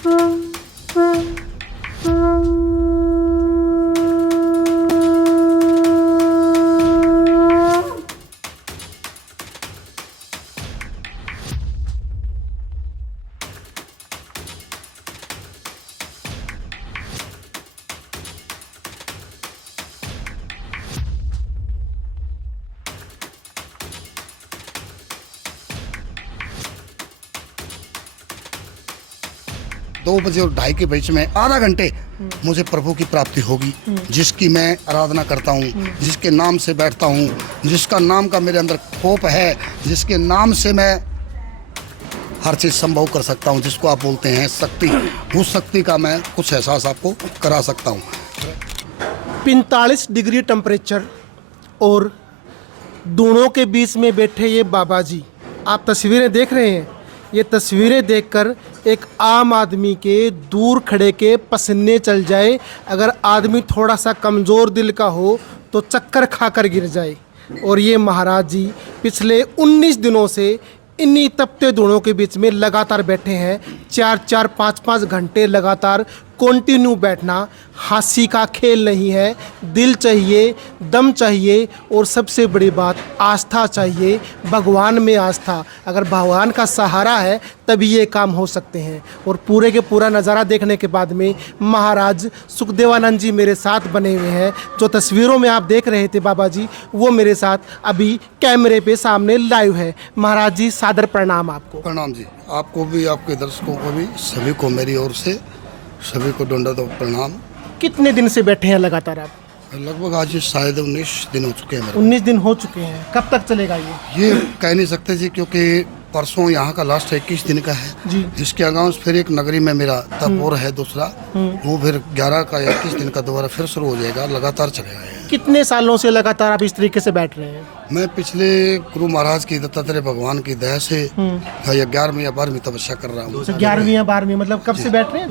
दो बजे और 2:30 के बीच में आधा घंटे मुझे प्रभु की प्राप्ति होगी, जिसकी मैं आराधना करता हूँ, जिसके नाम से बैठता हूँ, जिसका नाम का मेरे अंदर खोप है, जिसके नाम से मैं हर चीज़ संभव कर सकता हूँ, जिसको आप बोलते हैं शक्ति। उस शक्ति का मैं कुछ एहसास आपको करा सकता हूँ। 45 डिग्री टेम्परेचर और दोनों के बीच में बैठे ये बाबा जी, आप तस्वीरें देख रहे हैं। ये तस्वीरें देखकर एक आम आदमी के दूर खड़े के पसीने चल जाए। अगर आदमी थोड़ा सा कमज़ोर दिल का हो तो चक्कर खाकर गिर जाए। और ये महाराज जी पिछले 19 दिनों से इन्हीं तपते धूणों के बीच में लगातार बैठे हैं। 4-4, 5-5 घंटे लगातार कंटिन्यू बैठना हास्य का खेल नहीं है। दिल चाहिए, दम चाहिए और सबसे बड़ी बात आस्था चाहिए, भगवान में आस्था। अगर भगवान का सहारा है तभी ये काम हो सकते हैं। और पूरे के पूरा नज़ारा देखने के बाद में महाराज सुखदेवानंद जी मेरे साथ बने हुए हैं। जो तस्वीरों में आप देख रहे थे बाबा जी, वो मेरे साथ अभी कैमरे पे सामने लाइव है। महाराज जी सादर प्रणाम आपको। प्रणाम जी, आपको भी, आपके दर्शकों को भी, सभी को मेरी ओर से सभी को दंडवत प्रणाम। कितने दिन से बैठे हैं लगातार आप? लगभग आज शायद 19 दिन हो चुके हैं मेरे। 19 दिन हो चुके हैं। कब तक चलेगा ये कह नहीं सकते जी, क्योंकि परसों यहाँ का लास्ट 21 दिन का है जी। जिसके अगाउंस फिर एक नगरी में मेरा तप और है दूसरा, वो फिर 11 का 21 दिन का दोबारा फिर शुरू हो जाएगा, लगातार चलेगा ये। कितने सालों से लगातार आप इस तरीके से बैठ रहे हैं? मैं पिछले गुरु महाराज की दत्तात्रेय भगवान की दया से 11वीं या 12वीं तपस्या कर रहा हूँ। 11वीं या 12वीं, मतलब कब से बैठ रहे हैं?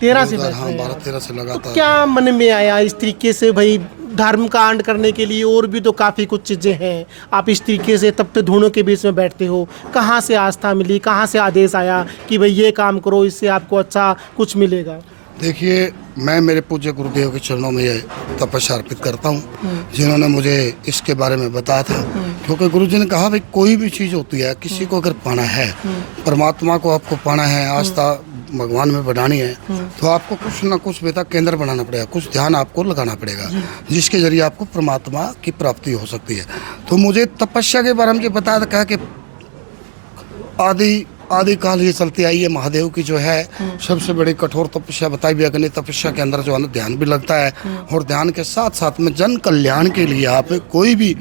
13 से बैठ हाँ, रहे हैं। 12-13 से लगातार। क्या मन में आया इस तरीके से? भाई धर्म का आंड करने के लिए और भी तो काफ़ी कुछ चीज़ें हैं, आप इस तरीके से तपते धूणों के बीच में बैठते हो। कहाँ से आस्था मिली, कहाँ से आदेश आया कि भाई ये काम करो, इससे आपको अच्छा कुछ मिलेगा? देखिए, मैं मेरे पूज्य गुरुदेव के चरणों में ये तपस्या अर्पित करता हूँ, जिन्होंने मुझे इसके बारे में बताया था। क्योंकि गुरु जी ने कहा भाई कोई भी चीज़ होती है, किसी को अगर पाना है, परमात्मा को आपको पाना है, आस्था भगवान में बढ़ानी है, तो आपको कुछ ना कुछ बेटा केंद्र बनाना पड़ेगा, कुछ ध्यान आपको लगाना पड़ेगा, जिसके जरिए आपको परमात्मा की प्राप्ति हो सकती है। तो मुझे तपस्या के बारे में बताया था, कहा कि आदि काल ये चलती आई है। महादेव की जो है सबसे बड़ी कठोर तपस्या बताई भी, अग्नि तपस्या के अंदर जो है ध्यान भी लगता है, और ध्यान के साथ साथ में जन कल्याण के लिए आप कोई भी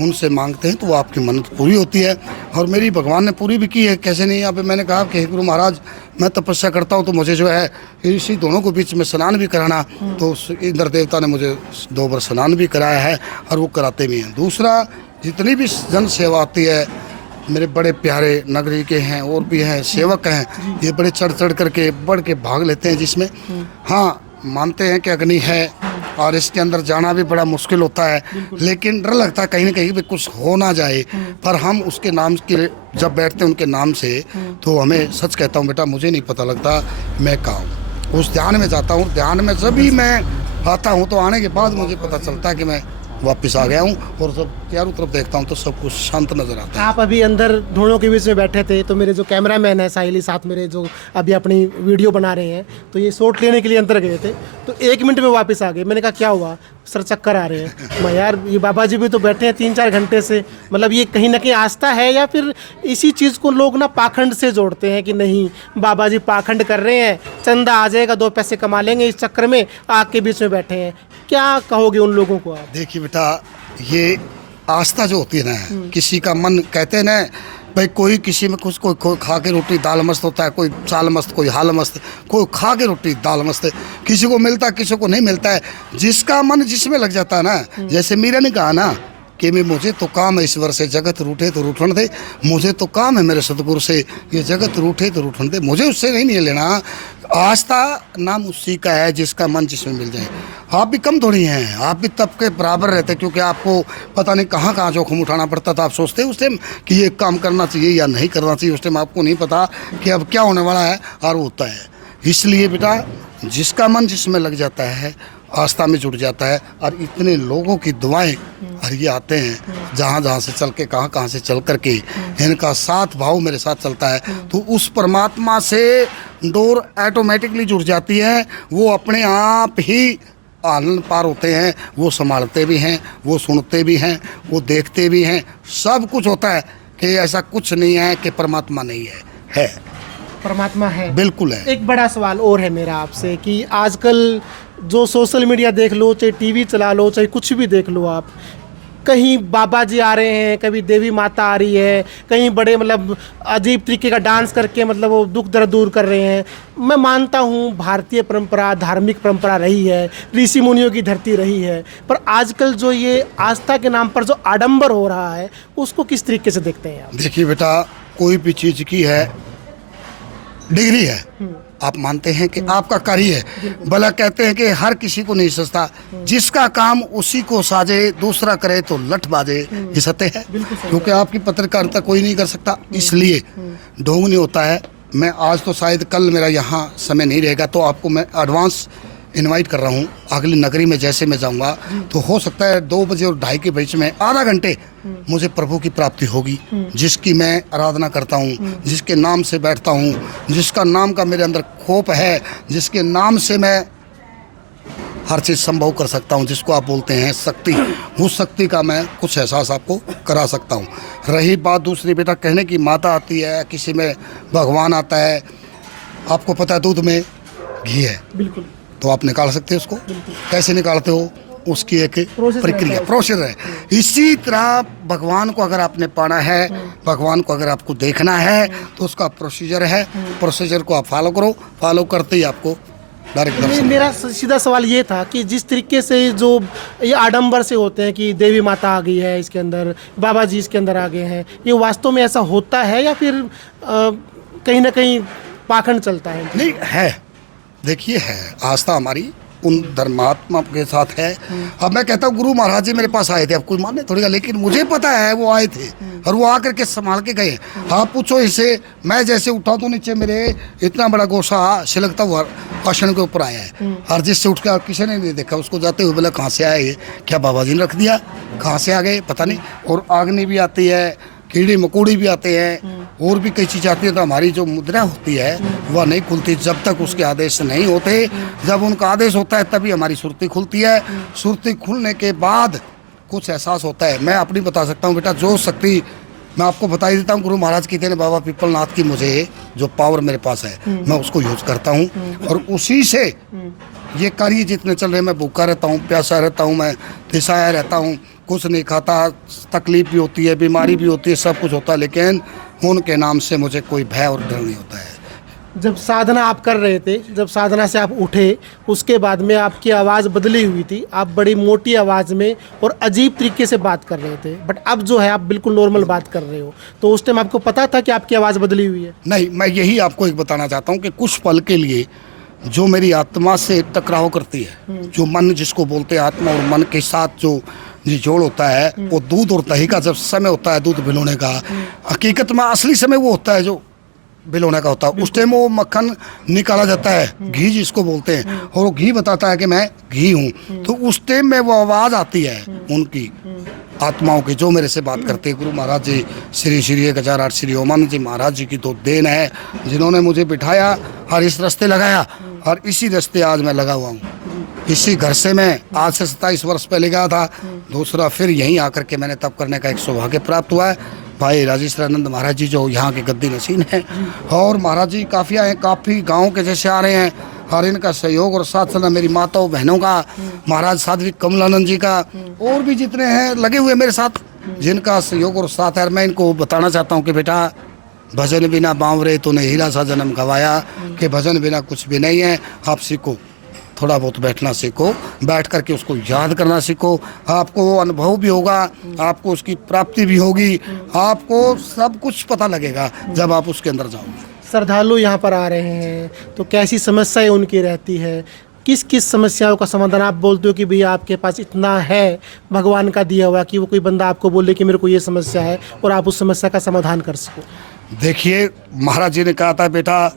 उनसे मांगते हैं तो वो आपकी मन्नत पूरी होती है। और मेरी भगवान ने पूरी भी की है। कैसे नहीं? यहाँ पे मैंने कहा कि गुरु महाराज मैं तपस्या करता हूँ तो मुझे जो है इसी दोनों के बीच में स्नान भी कराना, तो इंद्र देवता ने मुझे 2 बार स्नान भी कराया है और वो कराते भी हैं। दूसरा, जितनी भी जन सेवा आती है, मेरे बड़े प्यारे नगरी के हैं और भी हैं सेवक हैं, ये बड़े चढ़ करके बढ़ के भाग लेते हैं, जिसमें हाँ मानते हैं कि अग्नि है और इसके अंदर जाना भी बड़ा मुश्किल होता है, लेकिन डर लगता है कहीं ना कहीं भी कुछ हो ना जाए। पर हम उसके नाम के जब बैठते हैं उनके नाम से, तो हमें सच कहता हूँ बेटा, मुझे नहीं पता लगता मैं कहाँ हूँ। उस ध्यान में जाता हूँ, ध्यान में जब भी मैं आता हूँ तो आने के बाद मुझे पता चलता है कि मैं वापस आ गया हूँ, और जब चारों तरफ देखता हूँ तो सब कुछ शांत नजर आता है। आप अभी अंदर धूणों के बीच में बैठे थे, तो मेरे जो कैमरामैन है साहिली साथ मेरे, जो अभी अपनी वीडियो बना रहे हैं, तो ये शॉट लेने के लिए अंदर गए थे, तो 1 मिनट में वापस आ गए। मैंने कहा क्या हुआ सर, चक्कर आ रहे हैं? मैं यार ये बाबा जी भी तो बैठे हैं 3-4 घंटे से, मतलब ये कहीं ना कहीं आस्था है या फिर इसी चीज़ को लोग ना पाखंड से जोड़ते हैं कि नहीं बाबा जी पाखंड कर रहे हैं, चंदा आ जाएगा 2 पैसे कमा लेंगे, इस चक्कर में आग के बीच में बैठे हैं। क्या कहोगे उन लोगों को आप? देखिए बेटा, ये आस्था जो होती है ना, किसी का मन, कहते हैं ना भाई, कोई किसी में कुछ, कोई खा के रोटी दाल मस्त होता है, कोई चाल मस्त, कोई हाल मस्त, कोई खा के रोटी दाल मस्त, किसी को मिलता है किसी को नहीं मिलता है। जिसका मन जिसमें लग जाता है ना, जैसे मीरा ने कहा ना कि मैं, मुझे तो काम है ईश्वर से, जगत रूठे तो रूठन दे, मुझे तो काम है मेरे सतगुरु से, ये जगत रूठे तो रूठन दे, मुझे उससे नहीं लेना। आस्था नाम उसी का है जिसका मन जिसमें मिल जाए। आप भी कम थोड़ी हैं, आप भी तब के बराबर रहते, क्योंकि आपको पता नहीं कहाँ कहाँ जोखिम उठाना पड़ता था। आप सोचते उस टाइम कि ये काम करना चाहिए या नहीं करना चाहिए, उस टाइम आपको नहीं पता कि अब क्या होने वाला है और वो होता है। इसलिए बेटा जिसका मन जिसमें लग जाता है, आस्था में जुड़ जाता है, और इतने लोगों की दुआएं और ये आते हैं जहाँ जहाँ से चल के कहाँ से चल करके इनका साथ भाव मेरे साथ चलता है, तो उस परमात्मा से डोर ऑटोमेटिकली जुड़ जाती है। वो अपने आप ही आनंद पार होते हैं, वो संभालते भी हैं, वो सुनते भी हैं, वो देखते भी हैं, सब कुछ होता है कि ऐसा कुछ नहीं है कि परमात्मा नहीं है परमात्मा है, बिल्कुल है। एक बड़ा सवाल और है मेरा आपसे कि आजकल जो सोशल मीडिया देख लो, चाहे टीवी चला लो, चाहे कुछ भी देख लो आप, कहीं बाबा जी आ रहे हैं, कभी देवी माता आ रही है, कहीं बड़े मतलब अजीब तरीके का डांस करके मतलब वो दुख दर्द दूर कर रहे हैं। मैं मानता हूँ भारतीय परंपरा, धार्मिक परंपरा रही है, ऋषि मुनियों की धरती रही है, पर आजकल जो ये आस्था के नाम पर जो आडंबर हो रहा है उसको किस तरीके से देखते हैं आप? देखिए बेटा, कोई भी चीज़ की है डिग्री है, आप मानते हैं कि आपका कार्य है, भला कहते हैं कि हर किसी को नहीं सजता, जिसका काम उसी को साजे, दूसरा करे तो लठ बाजे, ये सत्य है, क्योंकि आपकी पत्रकारिता कोई नहीं कर सकता, इसलिए ढोंग नहीं होता है। मैं आज तो शायद कल मेरा यहाँ समय नहीं रहेगा, तो आपको मैं एडवांस इनवाइट कर रहा हूँ। अगली नगरी में जैसे मैं जाऊँगा तो हो सकता है 2 बजे और 2:30 के बीच में आधा घंटे मुझे प्रभु की प्राप्ति होगी, जिसकी मैं आराधना करता हूँ, जिसके नाम से बैठता हूँ, जिसका नाम का मेरे अंदर खोप है, जिसके नाम से मैं हर चीज़ संभव कर सकता हूँ, जिसको आप बोलते हैं शक्ति, उस शक्ति का मैं कुछ एहसास आपको करा सकता हूँ। रही बात दूसरी बेटा, कहने की माता आती है, किसी में भगवान आता है, आपको पता है दूध में घी है, बिल्कुल, तो आप निकाल सकते हो उसको, कैसे निकालते हो, उसकी एक प्रक्रिया प्रोसेस है। इसी तरह भगवान को अगर आपने पाना है, भगवान को अगर आपको देखना है, तो उसका प्रोसीजर है, प्रोसीजर को आप फॉलो करो, फॉलो करते ही आपको डायरेक्ट दर्शन। मेरा सीधा सवाल ये था कि जिस तरीके से जो ये आडंबर से होते हैं कि देवी माता आ गई है इसके अंदर, बाबा जी इसके अंदर आ गए हैं, ये वास्तव में ऐसा होता है या फिर कहीं ना कहीं पाखंड चलता है? नहीं है, देखिए है, आस्था हमारी उन धर्मात्मा के साथ है। अब मैं कहता हूँ गुरु महाराज जी मेरे पास आए थे, अब कोई मानने थोड़ी, लेकिन मुझे पता है वो आए थे और वो आकर के संभाल के गए। हाँ पूछो इससे, मैं जैसे उठा तो नीचे मेरे इतना बड़ा गोसा सिलकता हुआ आसन के ऊपर आया है, और जिससे उठ के किसी ने नहीं देखा उसको, जाते हुए बोला कहाँ से आए ये, क्या बाबा जी ने रख दिया, कहाँ से आ गए पता नहीं। और आगनी भी आती है, कीड़े मकोड़े भी आते हैं, और भी कई चीज़ आती है, तो हमारी जो मुद्रा होती है वह नहीं खुलती जब तक उसके आदेश नहीं होते। जब उनका आदेश होता है तभी हमारी सुरती खुलती है। सुरती खुलने के बाद कुछ एहसास होता है। मैं अपनी बता सकता हूँ बेटा, जो शक्ति मैं आपको बता ही देता हूँ, गुरु महाराज की देने, बाबा पीपलनाथ की मुझे जो पावर मेरे पास है मैं उसको यूज करता हूँ, और उसी से ये कार्य जितने चल रहे हैं, मैं भूखा रहता हूँ, प्यासा रहता हूँ, मैं तिसाया रहता हूँ, कुछ नहीं खाता, तकलीफ भी होती है, बीमारी भी होती है, सब कुछ होता है, लेकिन उनके नाम से मुझे कोई भय और डर नहीं होता है। जब साधना आप कर रहे थे, जब साधना से आप उठे, उसके बाद में आपकी आवाज़ बदली हुई थी, आप बड़ी मोटी आवाज़ में और अजीब तरीके से बात कर रहे थे, बट अब जो है आप बिल्कुल नॉर्मल बात कर रहे हो, तो उस टाइम आपको पता था कि आपकी आवाज़ बदली हुई है? नहीं, मैं यही आपको एक बताना चाहता हूँ कि कुछ पल के लिए जो मेरी आत्मा से टकराव करती है, जो मन जिसको बोलते हैं आत्मा और मन के साथ जो जोड़ होता है, वो दूध और दही का जब समय होता है, दूध भिगोने का, हकीकत में असली समय वो होता है जो भिगोने का होता है, उस टाइम वो मक्खन निकाला जाता है, घी जिसको बोलते हैं, और वो घी बताता है कि मैं घी हूँ, तो उस टाइम में वो आवाज़ आती है उनकी आत्माओं की जो मेरे से बात करते हैं। गुरु महाराज जी श्री श्री 1008 श्री ओमानंद जी महाराज जी की तो देन है, जिन्होंने मुझे बिठाया और इस रास्ते लगाया, और इसी रास्ते आज मैं लगा हुआ हूँ। इसी घर से मैं आज से 27 वर्ष पहले गया था, दूसरा फिर यहीं आकर के मैंने तप करने का एक सौभाग्य प्राप्त हुआ है। भाई राजेश्वरानंद महाराज जी जो यहाँ के गद्दी नशीन हैं, और महाराज जी काफ़ी आए, काफ़ी गाँव के जैसे आ रहे हैं, और इनका सहयोग और साथ साथ मेरी माताओं बहनों का, महाराज साध्वी कमलानंद जी का, और भी जितने हैं लगे हुए मेरे साथ, जिनका सहयोग और साथ है। मैं इनको बताना चाहता हूँ कि बेटा, भजन बिना बावरे तूने हीरा सा जन्म गवाया, कि भजन बिना कुछ भी नहीं है। आप सीखो, थोड़ा बहुत बैठना सीखो, बैठ करके उसको याद करना सीखो, आपको अनुभव भी होगा, आपको उसकी प्राप्ति भी होगी, आपको सब कुछ पता लगेगा जब आप उसके अंदर जाओगे। श्रद्धालु यहाँ पर आ रहे हैं तो कैसी समस्याएं उनकी रहती है, किस किस समस्याओं का समाधान आप बोलते हो कि भैया आपके पास इतना है भगवान का दिया हुआ कि वो कोई बंदा आपको बोले कि मेरे को ये समस्या है और आप उस समस्या का समाधान कर सको? देखिए, महाराज जी ने कहा था बेटा,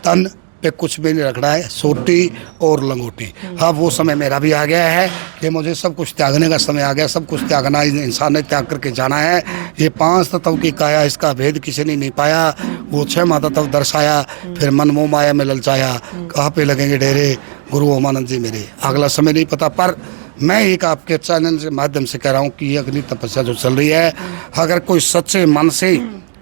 तन पे कुछ भी नहीं रखना है, सोटी और लंगोटी। हाँ, वो समय मेरा भी आ गया है कि मुझे सब कुछ त्यागने का समय आ गया। सब कुछ त्यागना इंसान ने त्याग करके जाना है। ये 5 तत्व की काया, इसका भेद किसी ने नहीं पाया। वो 6 माता तत्व दर्शाया, फिर मन मोह माया में ललचाया। कहाँ पे लगेंगे डेरे गुरु ओमानंद जी मेरे, अगला समय नहीं पता। पर मैं एक आपके चैनल के माध्यम से कह रहा हूँ कि ये अग्नि तपस्या जो चल रही है, अगर कोई सच्चे मन से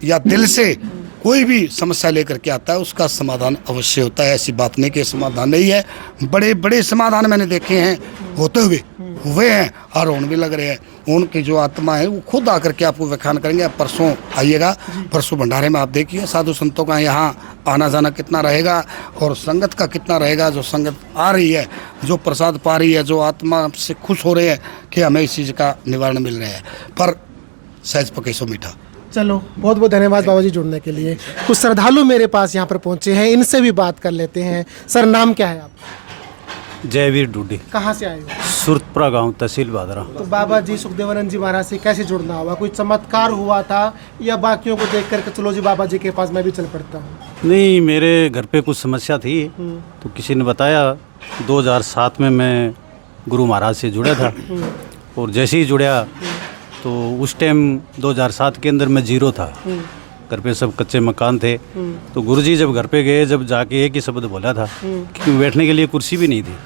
या दिल से कोई भी समस्या लेकर के आता है, उसका समाधान अवश्य होता है। ऐसी बात नहीं कि समाधान नहीं है, बड़े बड़े समाधान मैंने देखे हैं होते हुए हैं और होने भी लग रहे हैं। उनकी जो आत्मा है वो खुद आकर के आपको व्याख्यान करेंगे। आप परसों आइएगा, परसों भंडारे में आप देखिए साधु संतों का यहाँ आना जाना कितना रहेगा और संगत का कितना रहेगा। जो संगत आ रही है, जो प्रसाद पा रही है, जो आत्मा से खुश हो रहे हैं कि हमें इस चीज़ का निवारण मिल रहा है, पर सहज पके सो मीठा। चलो, बहुत बहुत धन्यवाद बाबा जी जुड़ने के लिए। कुछ श्रद्धालु मेरे पास यहाँ पर पहुँचे हैं, इनसे भी बात कर लेते हैं। सर, नाम क्या है आप? जयवीर डूडी, कहाँ से आए हो? सुरतपुरा गांव, तहसील भादरा। तो बाबा जी सुखदेवानंद जी महाराज से कैसे जुड़ना हुआ? कोई चमत्कार हुआ था या बाकियों को देख करके चलो जी बाबा जी के पास मैं भी चल पड़ता हूँ? नहीं, मेरे घर पे कुछ समस्या थी तो किसी ने बताया। 2007 में मैं गुरु महाराज से जुड़ा था और जैसे ही जुड़ा तो उस टाइम 2007 के अंदर मैं जीरो था। घर पे सब कच्चे मकान थे। तो गुरुजी जब घर पे गए, जब जाके एक ही शब्द बोला था कि बैठने के लिए कुर्सी भी नहीं थी।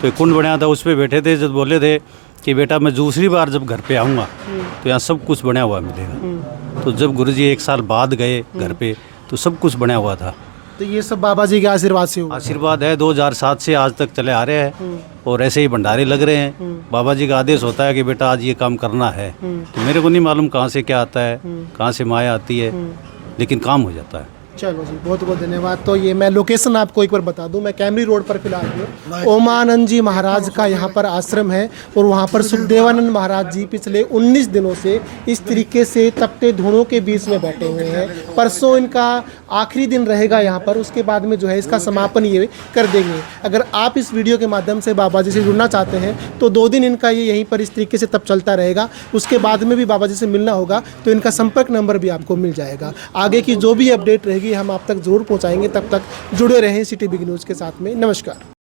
तो एक कुंड बनाया था, उस पर बैठे थे। जब बोले थे कि बेटा मैं दूसरी बार जब घर पे आऊँगा तो यहाँ सब कुछ बना हुआ मिलेगा। तो जब गुरुजी 1 साल बाद गए घर पे तो सब कुछ बना हुआ था। तो ये सब बाबा जी के आशीर्वाद से हुआ? आशीर्वाद है, 2007 से आज तक चले आ रहे हैं और ऐसे ही भंडारे लग रहे हैं। बाबा जी का आदेश होता है कि बेटा आज ये काम करना है। तो मेरे को नहीं मालूम कहाँ से क्या आता है, कहाँ से माया आती है, लेकिन काम हो जाता है। चलो जी, बहुत बहुत धन्यवाद। तो ये मैं लोकेशन आपको एक बार बता दूं, मैं कैमरी रोड पर फिलहाल हूँ। ओमानंद जी महाराज का यहाँ पर आश्रम है और वहाँ पर सुखदेवानंद महाराज जी पिछले 19 दिनों से इस तरीके से तपते धुनों के बीच में बैठे हुए हैं। परसों इनका आखिरी दिन रहेगा यहाँ पर, उसके बाद में जो है इसका समापन ये कर देंगे। अगर आप इस वीडियो के माध्यम से बाबा जी से जुड़ना चाहते हैं तो 2 दिन इनका ये यहीं पर इस तरीके से तप चलता रहेगा। उसके बाद में भी बाबा जी से मिलना होगा तो इनका संपर्क नंबर भी आपको मिल जाएगा। आगे की जो भी अपडेट रहेगी हम आप तक जरूर पहुंचाएंगे। तब तक जुड़े रहें सिटी बिग न्यूज़ के साथ में। नमस्कार।